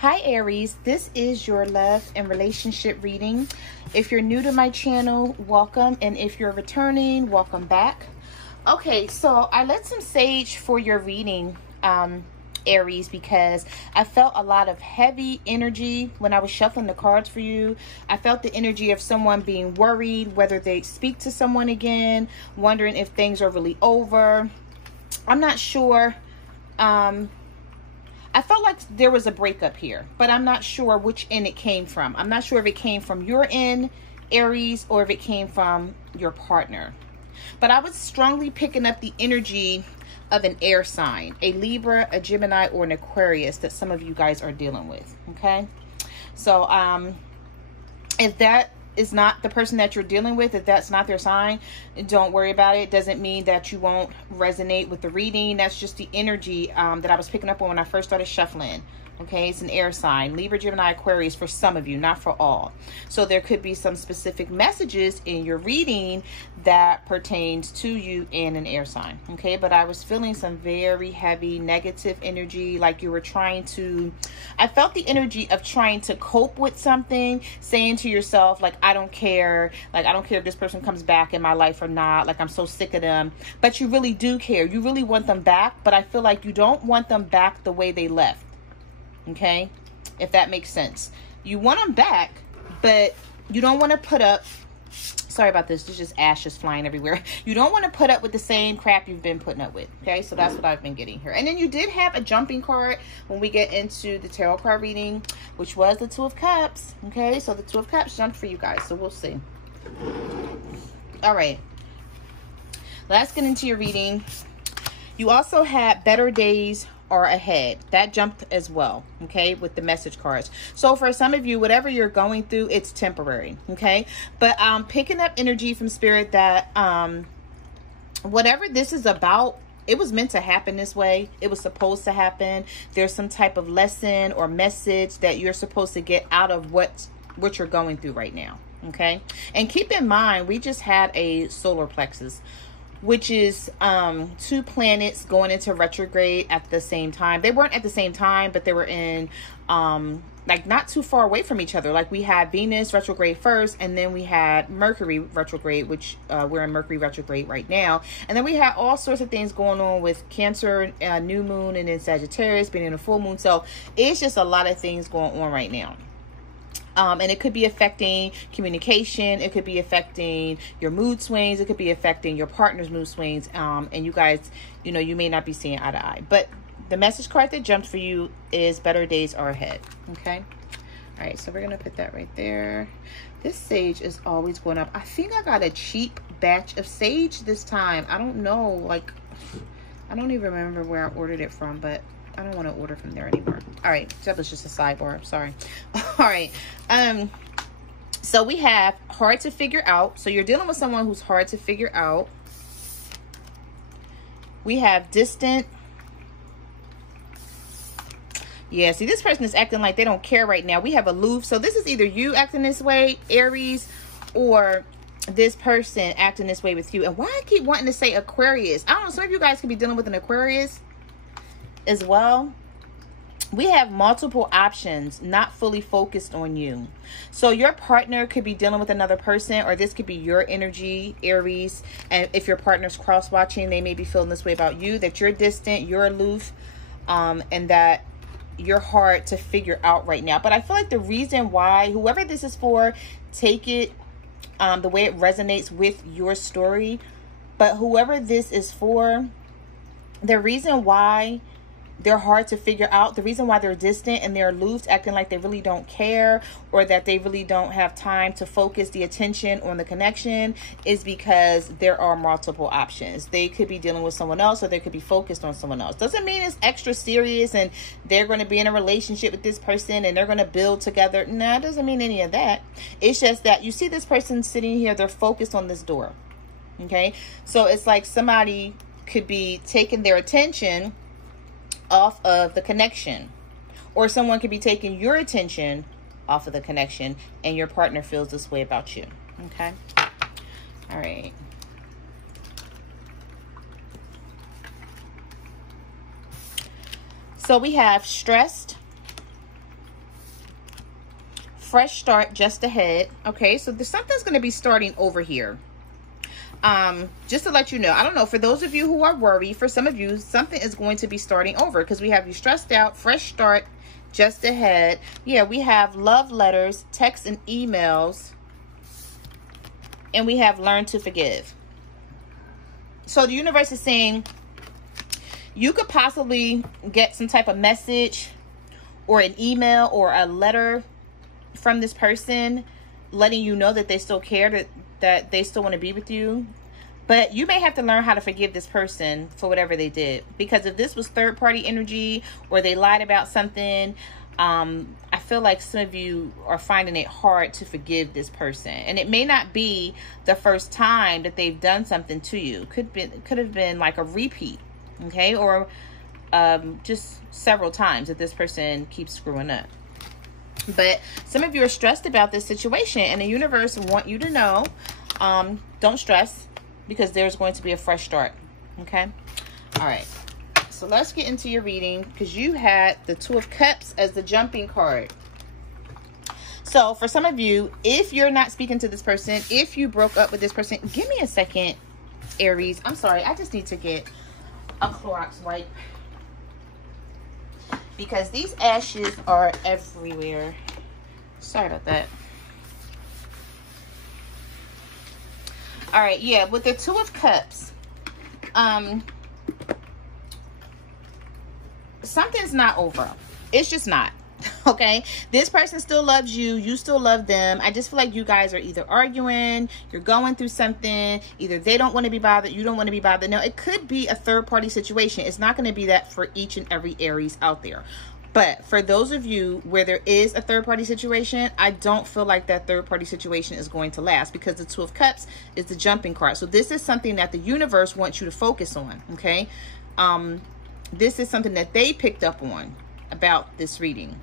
Hi Aries, this is your love and relationship reading. If you're new to my channel, welcome, and if you're returning, welcome back. Okay, so I lit some sage for your reading, Aries, because I felt a lot of heavy energy when I was shuffling the cards for you. I felt the energy of someone being worried whether they speak to someone again, wondering if things are really over. I'm not sure. I felt like there was a breakup here, but I'm not sure which end it came from. I'm not sure if it came from your end, Aries, or if it came from your partner. But I was strongly picking up the energy of an air sign, a Libra, a Gemini, or an Aquarius that some of you guys are dealing with, okay? So if that is not the person that you're dealing with, if that's not their sign, don't worry about it. It doesn't mean that you won't resonate with the reading. That's just the energy that I was picking up on when I first started shuffling. Okay, it's an air sign, Libra, Gemini, Aquarius, for some of you, not for all. So there could be some specific messages in your reading that pertains to you in an air sign. Okay, but I was feeling some very heavy negative energy, like you were trying to, I felt the energy of trying to cope with something, saying to yourself, like, I don't care. Like, I don't care if this person comes back in my life or not. Like, I'm so sick of them. But you really do care. You really want them back, but I feel like you don't want them back the way they left. Okay, if that makes sense. You want them back, but you don't want to put up, sorry about this, there's just ashes flying everywhere. You don't want to put up with the same crap you've been putting up with. Okay, so that's what I've been getting here. And then you did have a jumping card when we get into the tarot card reading, which was the Two of Cups. Okay, so the Two of Cups jumped for you guys, so we'll see. All right, let's get into your reading. You also had better days are ahead. That jumped as well, okay, with the message cards. So for some of you, whatever you're going through, it's temporary, okay? But picking up energy from spirit that whatever this is about, it was meant to happen this way. It was supposed to happen. There's some type of lesson or message that you're supposed to get out of what you're going through right now, okay? And keep in mind, we just had a solar plexus, which is two planets going into retrograde at the same time. They weren't at the same time, but they were in like not too far away from each other. Like we had Venus retrograde first, and then we had Mercury retrograde, which we're in Mercury retrograde right now. And then we had all sorts of things going on with Cancer, new moon, and then Sagittarius being in a full moon. So it's just a lot of things going on right now. And it could be affecting communication. It could be affecting your mood swings. It could be affecting your partner's mood swings. And you guys, you know, you may not be seeing eye to eye. But the message card that jumped for you is better days are ahead. Okay. All right. So we're going to put that right there. This sage is always going up. I think I got a cheap batch of sage this time. I don't know. Like, I don't even remember where I ordered it from, but I don't want to order from there anymore. All right, that was just a sidebar. I'm sorry. All right. So we have hard to figure out. So you're dealing with someone who's hard to figure out. We have distant. Yeah, see, this person is acting like they don't care right now. We have aloof. So this is either you acting this way, Aries, or this person acting this way with you. And why I keep wanting to say Aquarius? I don't know. Some of you guys could be dealing with an Aquarius as well. We have multiple options, not fully focused on you. So your partner could be dealing with another person, or this could be your energy, Aries. And if your partner's cross-watching, they may be feeling this way about you, that you're distant, you're aloof, and that you're hard to figure out right now. But I feel like the reason why, whoever this is for, take it the way it resonates with your story. But whoever this is for, the reason why they're hard to figure out, the reason why they're distant and they're aloof, acting like they really don't care, or that they really don't have time to focus the attention on the connection, is because there are multiple options. They could be dealing with someone else, or they could be focused on someone else. Doesn't mean it's extra serious and they're going to be in a relationship with this person and they're going to build together. No, it doesn't mean any of that. It's just that you see this person sitting here, they're focused on this door. Okay, so it's like somebody could be taking their attention off of the connection, or someone could be taking your attention off of the connection, and your partner feels this way about you. Okay. All right. So we have stressed, fresh start just ahead. Okay, so there's something's going to be starting over here. Just to let you know, I don't know, for those of you who are worried, for some of you, something is going to be starting over, because we have you stressed out, fresh start just ahead. Yeah, we have love letters, texts, and emails, and we have learn to forgive. So the universe is saying you could possibly get some type of message or an email or a letter from this person letting you know that they still care, that they still want to be with you. But you may have to learn how to forgive this person for whatever they did. Because if this was third-party energy or they lied about something, I feel like some of you are finding it hard to forgive this person. And it may not be the first time that they've done something to you. Could have been like a repeat, okay? Or just several times that this person keeps screwing up. But some of you are stressed about this situation, and the universe want you to know, don't stress, because there's going to be a fresh start. Okay. All right. So let's get into your reading, because you had the Two of Cups as the jumping card. So for some of you, if you're not speaking to this person, if you broke up with this person, give me a second, Aries. I'm sorry. I just need to get a Clorox wipe, because these ashes are everywhere. Sorry about that. All right, yeah, with the Two of Cups, something's not over. It's just not. Okay, this person still loves you, you still love them. I just feel like you guys are either arguing, you're going through something, either they don't want to be bothered, you don't want to be bothered. Now, it could be a third-party situation. It's not going to be that for each and every Aries out there. But for those of you where there is a third-party situation, I don't feel like that third-party situation is going to last, because the Two of Cups is the jumping card. So this is something that the universe wants you to focus on, okay? This is something that they picked up on about this reading.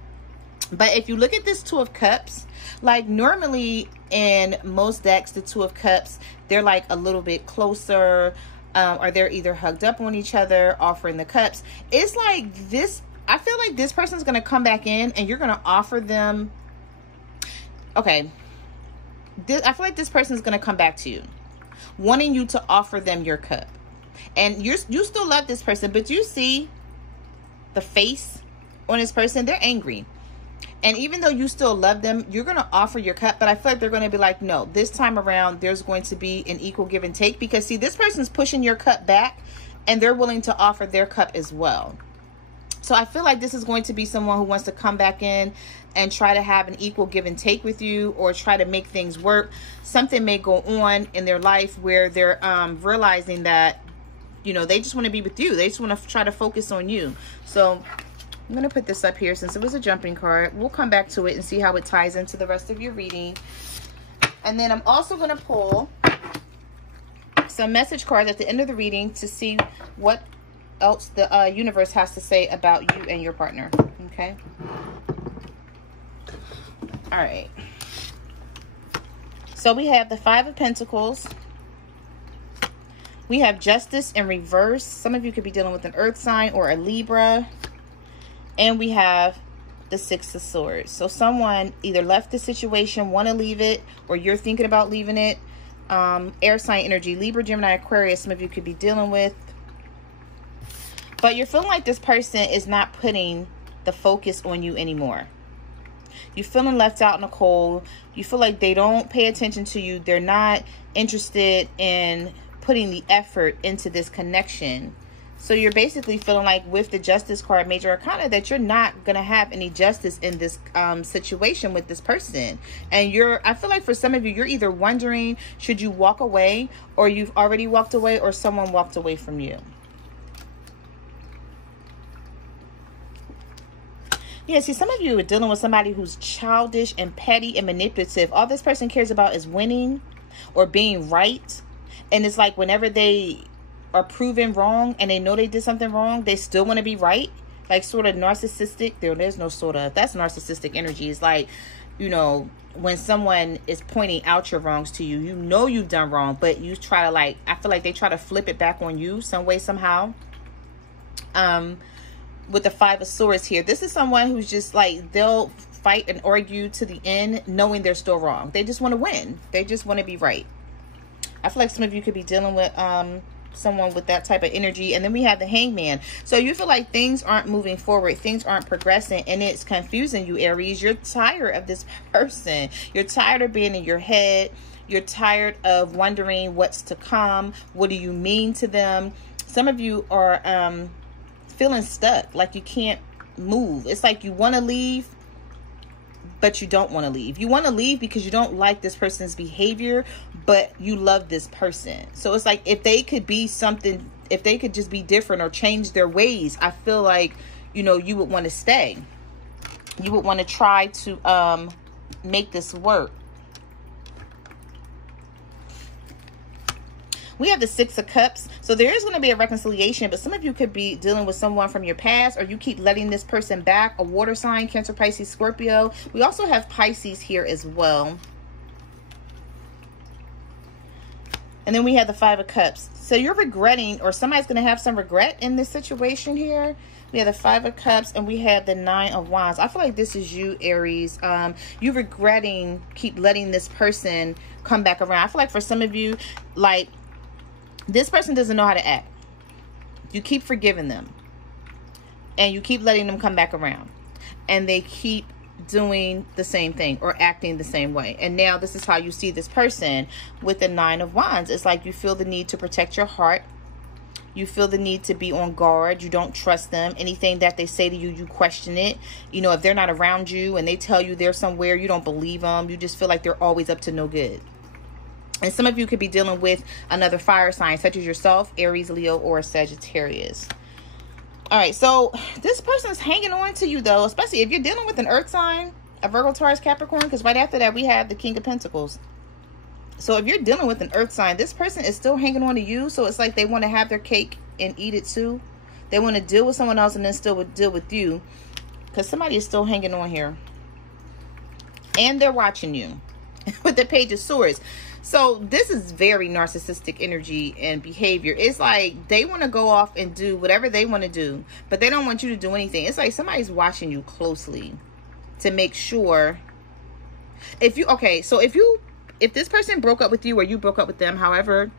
But if you look at this Two of Cups, like normally in most decks, the Two of Cups, they're like a little bit closer, or they're either hugged up on each other, offering the cups. It's like this, I feel like this person's going to come back in and you're going to offer them, okay, I feel like this person's going to come back to you, wanting you to offer them your cup. And you still love this person, but you see the face on this person, they're angry. And even though you still love them, you're going to offer your cup. But I feel like they're going to be like, no, this time around, there's going to be an equal give and take. Because, see, this person's pushing your cup back, and they're willing to offer their cup as well. So I feel like this is going to be someone who wants to come back in and try to have an equal give and take with you, or try to make things work. Something may go on in their life where they're realizing that, you know, they just want to be with you. They just want to try to focus on you. So I'm going to put this up here since it was a jumping card. We'll come back to it and see how it ties into the rest of your reading. And then I'm also going to pull some message cards at the end of the reading to see what else the universe has to say about you and your partner. Okay. All right. So we have the Five of Pentacles. We have Justice in reverse. Some of you could be dealing with an Earth sign or a Libra. And we have the Six of Swords. So someone either left the situation, want to leave it, or you're thinking about leaving it. Air sign energy, Libra, Gemini, Aquarius, some of you could be dealing with. But you're feeling like this person is not putting the focus on you anymore. You're feeling left out in the cold. You feel like they don't pay attention to you. They're not interested in putting the effort into this connection. So you're basically feeling like with the Justice card, Major Arcana, that you're not going to have any justice in this situation with this person. And I feel like for some of you, you're either wondering, should you walk away, or you've already walked away, or someone walked away from you. Yeah, see, some of you are dealing with somebody who's childish and petty and manipulative. All this person cares about is winning or being right. And it's like whenever they are proven wrong and they know they did something wrong, they still want to be right. Like sort of narcissistic. There's no sort of, that's narcissistic energy. It's like, you know, when someone is pointing out your wrongs to you, you know you've done wrong, but you try to, like, I feel like they try to flip it back on you some way, somehow. With the Five of Swords here, this is someone who's just like, they'll fight and argue to the end, knowing they're still wrong. They just want to win. They just want to be right. I feel like some of you could be dealing with someone with that type of energy. And then we have the Hangman. So you feel like things aren't moving forward, things aren't progressing, and it's confusing you, Aries. You're tired of this person. You're tired of being in your head. You're tired of wondering what's to come. What do you mean to them? Some of you are feeling stuck, like you can't move. It's like you want to leave, but you don't want to leave. You want to leave because you don't like this person's behavior, but you love this person. So it's like if they could be something, if they could just be different or change their ways, I feel like, you know, you would want to stay. You would want to try to make this work. We have the Six of Cups. So there is going to be a reconciliation, but some of you could be dealing with someone from your past, or you keep letting this person back. A water sign, Cancer, Pisces, Scorpio. We also have Pisces here as well. And then we have the Five of Cups. So you're regretting, or somebody's going to have some regret in this situation here. We have the Five of Cups, and we have the Nine of Wands. I feel like this is you, Aries. You regretting, keep letting this person come back around. I feel like for some of you, like, this person doesn't know how to act. You keep forgiving them. And you keep letting them come back around. And they keep doing the same thing or acting the same way. And now this is how you see this person with the Nine of Wands. It's like you feel the need to protect your heart. You feel the need to be on guard. You don't trust them. Anything that they say to you, you question it. You know, if they're not around you and they tell you they're somewhere, you don't believe them. You just feel like they're always up to no good. And some of you could be dealing with another fire sign, such as yourself, Aries, Leo, or Sagittarius. All right, so this person is hanging on to you, though, especially if you're dealing with an earth sign, a Virgo, Taurus, Capricorn, because right after that, we have the King of Pentacles. So if you're dealing with an earth sign, this person is still hanging on to you. So it's like they want to have their cake and eat it, too. They want to deal with someone else and then still deal with you, because somebody is still hanging on here. And they're watching you with the Page of Swords. So this is very narcissistic energy and behavior. It's like they want to go off and do whatever they want to do, but they don't want you to do anything. It's like somebody's watching you closely to make sure. If this person broke up with you or you broke up with them, however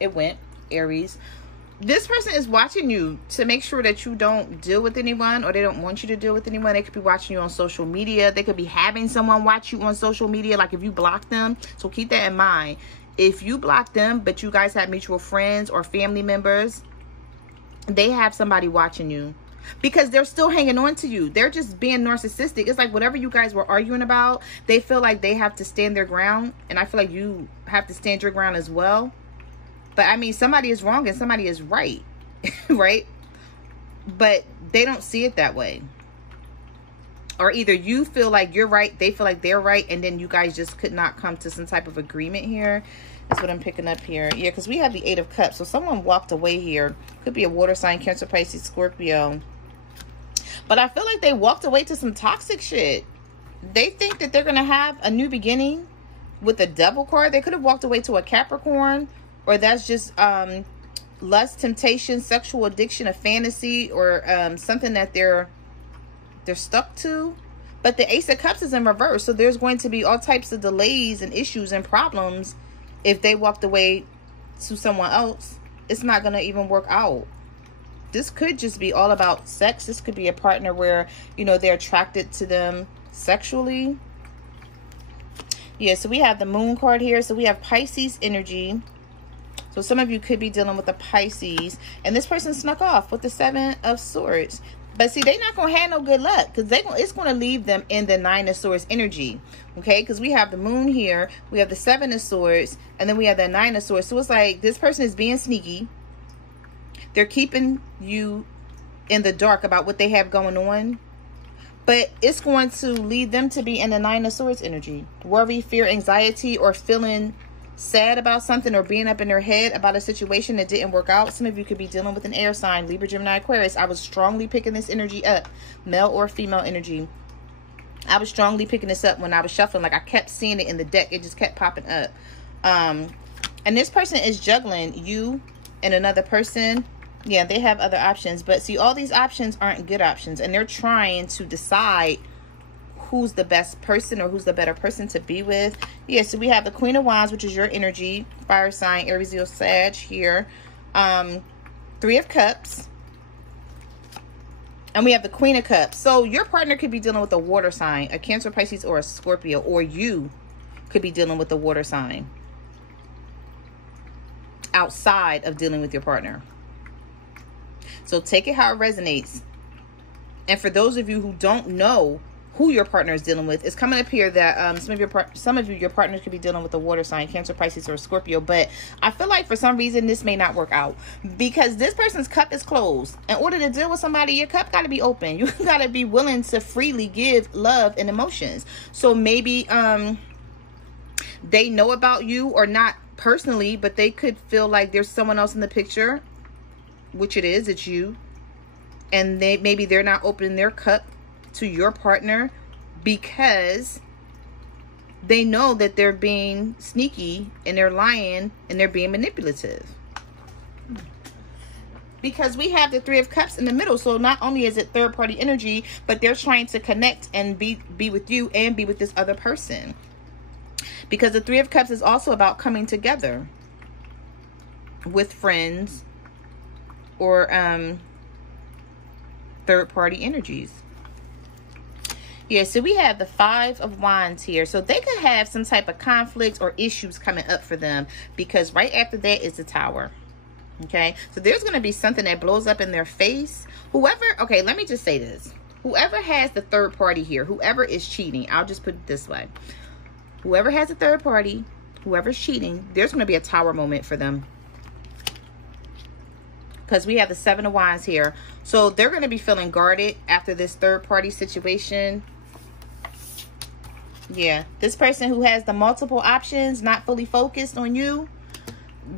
it went, Aries, this person is watching you to make sure that you don't deal with anyone, or they don't want you to deal with anyone. They could be watching you on social media. They could be having someone watch you on social media, like if you block them. So keep that in mind. If you block them, but you guys have mutual friends or family members, they have somebody watching you because they're still hanging on to you. They're just being narcissistic. It's like whatever you guys were arguing about, they feel like they have to stand their ground. And I feel like you have to stand your ground as well. But I mean, somebody is wrong and somebody is right, right? But they don't see it that way. Or either you feel like you're right, they feel like they're right, and then you guys just could not come to some type of agreement here. That's what I'm picking up here. Yeah, because we have the Eight of Cups. So someone walked away here. Could be a water sign, Cancer, Pisces, Scorpio. But I feel like they walked away to some toxic shit. They think that they're going to have a new beginning with the Devil card. They could have walked away to a Capricorn. Or that's just lust, temptation, sexual addiction, a fantasy, or something that they're stuck to. But the Ace of Cups is in reverse. So there's going to be all types of delays and issues and problems if they walked away to someone else. It's not going to even work out. This could just be all about sex. This could be a partner where, you know, they're attracted to them sexually. Yeah, so we have the Moon card here. So we have Pisces energy. So some of you could be dealing with a Pisces. And this person snuck off with the Seven of Swords. But see, they're not going to have no good luck. Because it's going to leave them in the Nine of Swords energy. Okay? Because we have the Moon here. We have the Seven of Swords. And then we have the Nine of Swords. So it's like this person is being sneaky. They're keeping you in the dark about what they have going on. But it's going to lead them to be in the Nine of Swords energy. Worry, fear, anxiety, or feeling sad about something, or being up in their head about a situation that didn't work out. Some of you could be dealing with an air sign, Libra, Gemini, Aquarius. I was strongly picking this energy up, male or female energy. I was strongly picking this up when I was shuffling. Like I kept seeing it in the deck. It just kept popping up. And this person is juggling you and another person. Yeah, they have other options. But see, all these options aren't good options. And they're trying to decide who's the best person or who's the better person to be with. Yeah, so we have the Queen of Wands, which is your energy, fire sign, Aries, Leo, Sag here. Three of Cups. And we have the Queen of Cups. So your partner could be dealing with a water sign, a Cancer, Pisces, or a Scorpio. Or you could be dealing with a water sign outside of dealing with your partner. So take it how it resonates. And for those of you who don't know who your partner is dealing with, it's coming up here that some of you, your partners could be dealing with a water sign, Cancer, Pisces, or Scorpio. But I feel like for some reason this may not work out because this person's cup is closed. In order to deal with somebody, your cup got to be open. You got to be willing to freely give love and emotions. So maybe they know about you, or not personally, but they could feel like there's someone else in the picture, which it's you. And maybe they're not opening their cup to your partner because they know that they're being sneaky and they're lying and they're being manipulative. Because we have the Three of Cups in the middle. So not only is it third party energy, but they're trying to connect and be with you and be with this other person. Because the Three of Cups is also about coming together with friends or third party energies. Yeah, so we have the Five of Wands here. So they could have some type of conflicts or issues coming up for them, because right after that is the Tower. Okay, so there's going to be something that blows up in their face. Okay, let me just say this. Whoever has the third party here, whoever is cheating, I'll just put it this way. Whoever has a third party, whoever's cheating, there's going to be a Tower moment for them. Because we have the Seven of Wands here. So they're going to be feeling guarded after this third party situation. Yeah, this person who has the multiple options, not fully focused on you,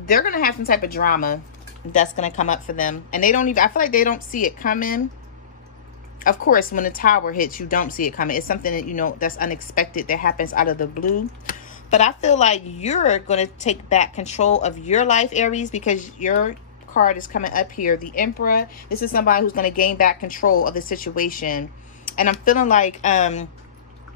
they're going to have some type of drama that's going to come up for them. And they don't even, I feel like they don't see it coming. Of course, when the Tower hits, you don't see it coming. It's something that, you know, that's unexpected, that happens out of the blue. But I feel like you're going to take back control of your life, Aries, because your card is coming up here, the Emperor. This is somebody who's going to gain back control of the situation. And I'm feeling like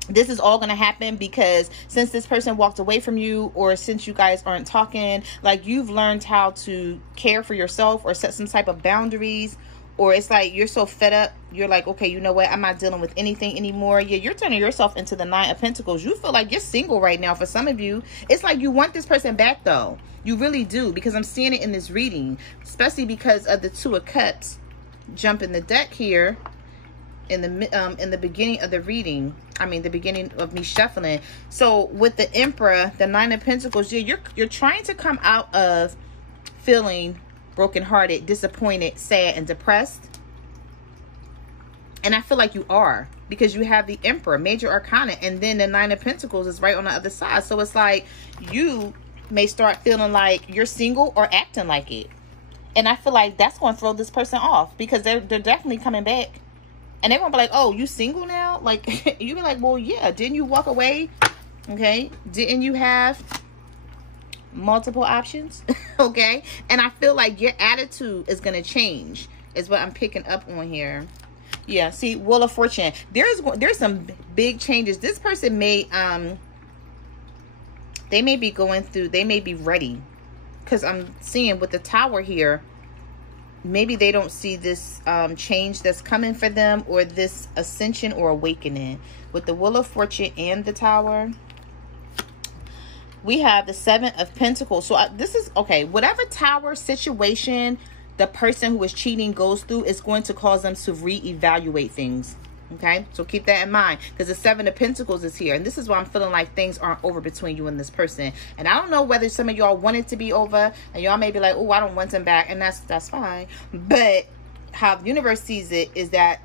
this is all going to happen because since this person walked away from you, or since you guys aren't talking, like you've learned how to care for yourself or set some type of boundaries. Or it's like you're so fed up, you're like, okay, you know what, I'm not dealing with anything anymore. Yeah, you're turning yourself into the Nine of Pentacles. You feel like you're single right now. For some of you, it's like you want this person back though. You really do, because I'm seeing it in this reading, especially because of the Two of Cups jumping the deck here in the beginning of the reading. I mean, the beginning of me shuffling. So with the Emperor, the Nine of Pentacles, yeah, you're trying to come out of feeling brokenhearted, disappointed, sad, and depressed. And I feel like you are, because you have the Emperor, Major Arcana, and then the Nine of Pentacles is right on the other side. So it's like you may start feeling like you're single or acting like it. And I feel like that's going to throw this person off, because they're definitely coming back. And they're going to be like, oh, you single now? Like, you be like, well, yeah, didn't you walk away? Okay. Didn't you have multiple options? Okay. And I feel like your attitude is going to change, is what I'm picking up on here. Yeah, see, Wheel of Fortune, there's some big changes. This person may they may be going through, they may be ready, because I'm seeing with the Tower here, maybe they don't see this change that's coming for them, or this ascension or awakening. With the Wheel of Fortune and the Tower, we have the Seven of Pentacles. So this is, okay, whatever Tower situation the person who is cheating goes through is going to cause them to reevaluate things. Okay, so keep that in mind, because the Seven of Pentacles is here. And this is why I'm feeling like things aren't over between you and this person. And I don't know whether some of y'all want it to be over, and y'all may be like, oh, I don't want them back. And that's fine. But how the universe sees it is that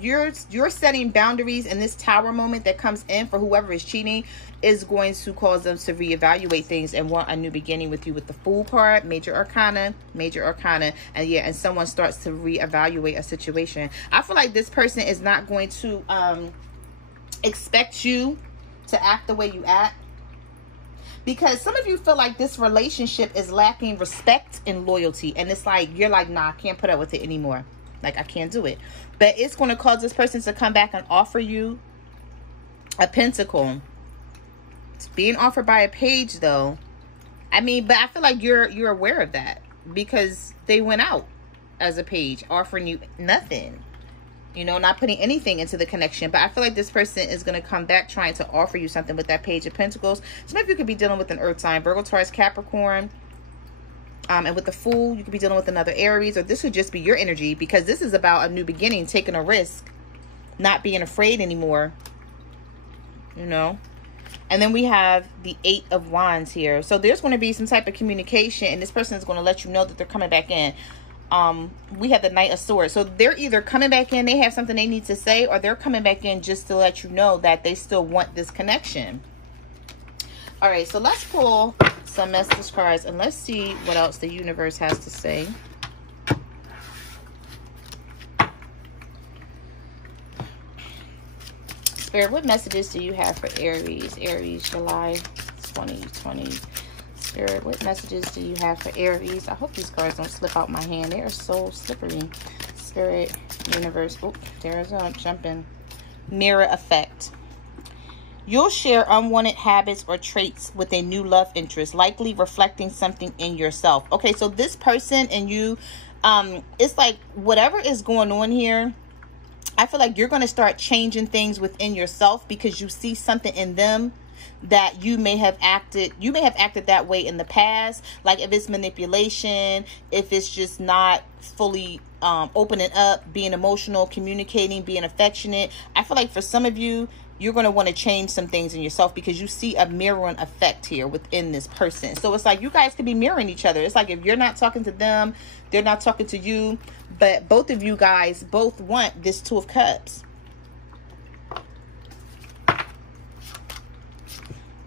you're setting boundaries, and this Tower moment that comes in for whoever is cheating is going to cause them to reevaluate things and want a new beginning with you. With the Fool card, Major Arcana, and yeah, and someone starts to reevaluate a situation. I feel like this person is not going to expect you to act the way you act, because some of you feel like this relationship is lacking respect and loyalty, and it's like you're like, nah, I can't put up with it anymore. Like, I can't do it. But it's going to cause this person to come back and offer you A pentacle. It's being offered by a page, though. I mean, but I feel like you're aware of that because they went out as a page offering you nothing. You know, not putting anything into the connection. But I feel like this person is going to come back trying to offer you something with that page of pentacles. Some of you could be dealing with an earth sign, Virgo, Taurus, Capricorn. And with the Fool, you could be dealing with another Aries. Or this could just be your energy, because this is about a new beginning, taking a risk, not being afraid anymore. You know. And then we have the 8 of Wands here. So there's going to be some type of communication, and this person is going to let you know that they're coming back in. We have the Knight of Swords. So they're either coming back in, they have something they need to say, or they're coming back in just to let you know that they still want this connection. All right, so let's pull some message cards and let's see what else the universe has to say. Spirit, what messages do you have for Aries? Aries, July 2020. Spirit, what messages do you have for Aries? I hope these cards don't slip out my hand. They are so slippery. Spirit, universe. Oh, there's a jumping. Mirror effect. You'll share unwanted habits or traits with a new love interest, likely reflecting something in yourself. Okay, so this person and you, it's like whatever is going on here, I feel like you're going to start changing things within yourself because you see something in them that you may have acted that way in the past. Like if it's manipulation, if it's just not fully opening up, being emotional, communicating, being affectionate. I feel like for some of you, you're going to want to change some things in yourself because you see a mirroring effect here within this person. So it's like you guys could be mirroring each other. It's like if you're not talking to them, they're not talking to you, but both of you guys both want this 2 of Cups.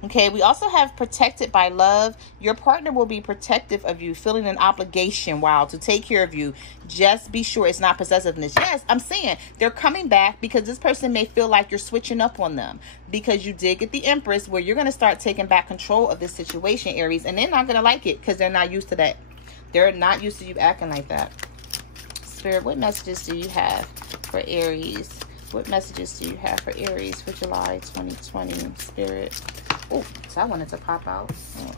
Okay, we also have protected by love. Your partner will be protective of you, feeling an obligation, wow, to take care of you. Just be sure it's not possessiveness. Yes, I'm saying they're coming back because this person may feel like you're switching up on them because you did get the Empress, where you're going to start taking back control of this situation, Aries, and they're not going to like it because they're not used to that. They're not used to you acting like that. Spirit, what messages do you have for Aries? What messages do you have for Aries for July 2020? Spirit. Oh, so I wanted to pop out. Oh.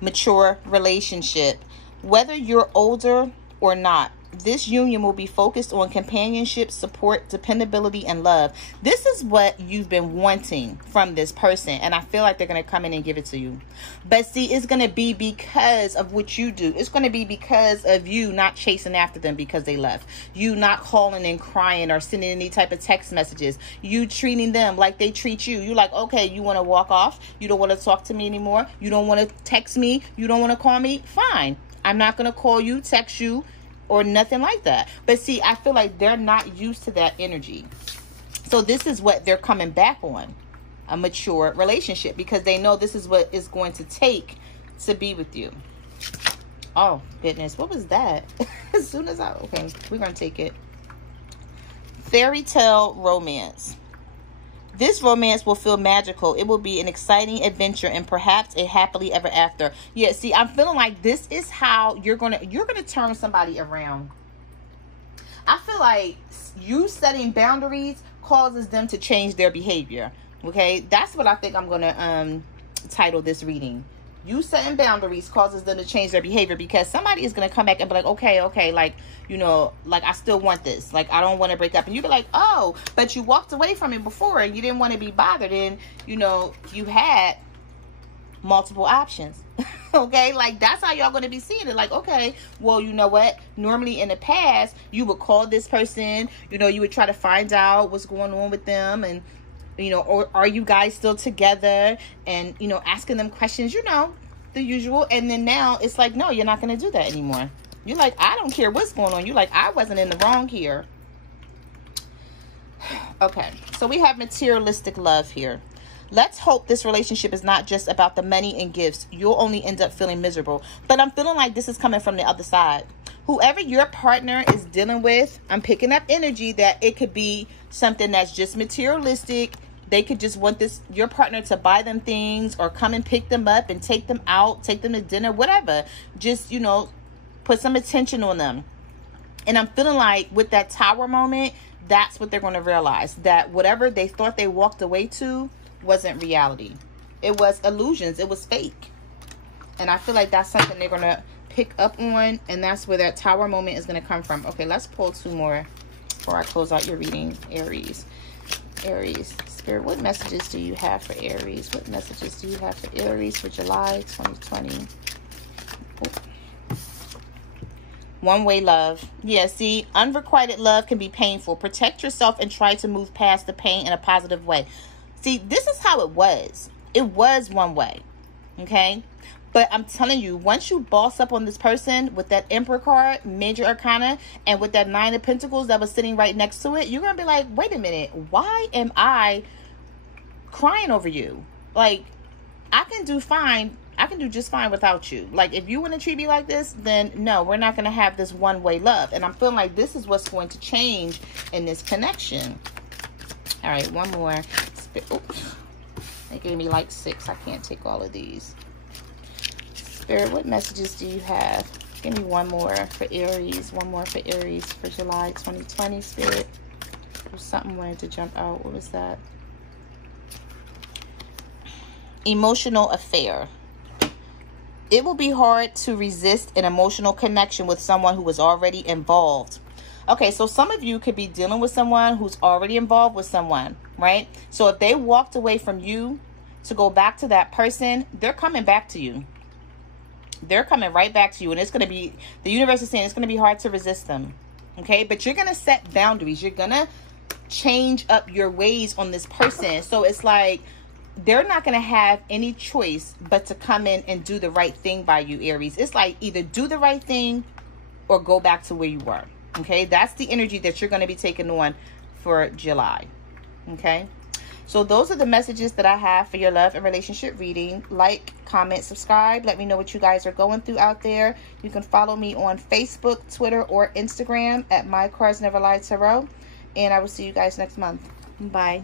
Mature relationship. Whether you're older or not, this union will be focused on companionship, support, dependability, and love. This is what you've been wanting from this person, and I feel like they're going to come in and give it to you. But see, it's going to be because of what you do. It's going to be because of you not chasing after them because they left. You not calling and crying or sending any type of text messages. You treating them like they treat you. You like, okay, you want to walk off? You don't want to talk to me anymore? You don't want to text me? You don't want to call me? Fine. I'm not going to call you, text you, or nothing like that. But see, I feel like they're not used to that energy. So this is what they're coming back on. A mature relationship. Because they know this is what it's going to take to be with you. Oh, goodness. What was that? As soon as okay, we're going to take it. Fairy tale romance. This romance will feel magical. It will be an exciting adventure and perhaps a happily ever after. Yeah, see, I'm feeling like this is how you're gonna turn somebody around. I feel like you setting boundaries causes them to change their behavior. Okay, that's what I think I'm gonna title this reading. You setting boundaries causes them to change their behavior because somebody is going to come back and be like, okay, like, you know, like, I still want this. Like, I don't want to break up. And you be like, oh, but you walked away from it before and you didn't want to be bothered. And, you know, you had multiple options. Okay, like, that's how y'all going to be seeing it. Like, okay, well, you know what? Normally in the past, you would call this person, you know, you would try to find out what's going on with them and, you know, or are you guys still together? And, you know, asking them questions, you know, the usual. And then now it's like, no, you're not going to do that anymore. You're like, I don't care what's going on. You're like, I wasn't in the wrong here. Okay, so we have materialistic love here. Let's hope this relationship is not just about the money and gifts. You'll only end up feeling miserable. But I'm feeling like this is coming from the other side. Whoever your partner is dealing with, I'm picking up energy that it could be something that's just materialistic. They could just want your partner to buy them things or come and pick them up and take them out, take them to dinner, whatever. Just, you know, put some attention on them. And I'm feeling like with that tower moment, that's what they're going to realize, that whatever they thought they walked away to wasn't reality. It was illusions. It was fake. And I feel like that's something they're going to pick up on, and that's where that Tower moment is going to come from. Okay, let's pull 2 more before I close out your reading, Aries. Aries, Spirit, what messages do you have for Aries? What messages do you have for Aries for July 2020? Oh. One-way love. Yeah, see, unrequited love can be painful. Protect yourself and try to move past the pain in a positive way. See, this is how it was. It was one way. Okay? But I'm telling you, once you boss up on this person with that Emperor card, Major Arcana, and with that 9 of Pentacles that was sitting right next to it, you're going to be like, wait a minute, why am I crying over you? Like, I can do fine. I can do just fine without you. Like, if you want to treat me like this, then no, we're not going to have this one-way love. And I'm feeling like this is what's going to change in this connection. All right, one more. Oops. They gave me like 6. I can't take all of these. Spirit, what messages do you have? Give me one more for Aries. One more for Aries for July 2020, Spirit. There's something wanted to jump out. What was that? Emotional affair. It will be hard to resist an emotional connection with someone who is already involved. Okay, so some of you could be dealing with someone who's already involved with someone, right? So if they walked away from you to go back to that person, they're coming back to you. They're coming right back to you, and it's going to be, the universe is saying it's going to be hard to resist them. Okay, but you're going to set boundaries. You're going to change up your ways on this person. So it's like they're not going to have any choice but to come in and do the right thing by you, Aries. It's like either do the right thing or go back to where you were. Okay, that's the energy that you're going to be taking on for July. Okay. So those are the messages that I have for your love and relationship reading. Like, comment, subscribe. Let me know what you guys are going through out there. You can follow me on Facebook, Twitter, or Instagram at My Cards Never Lie Tarot. And I will see you guys next month. Bye.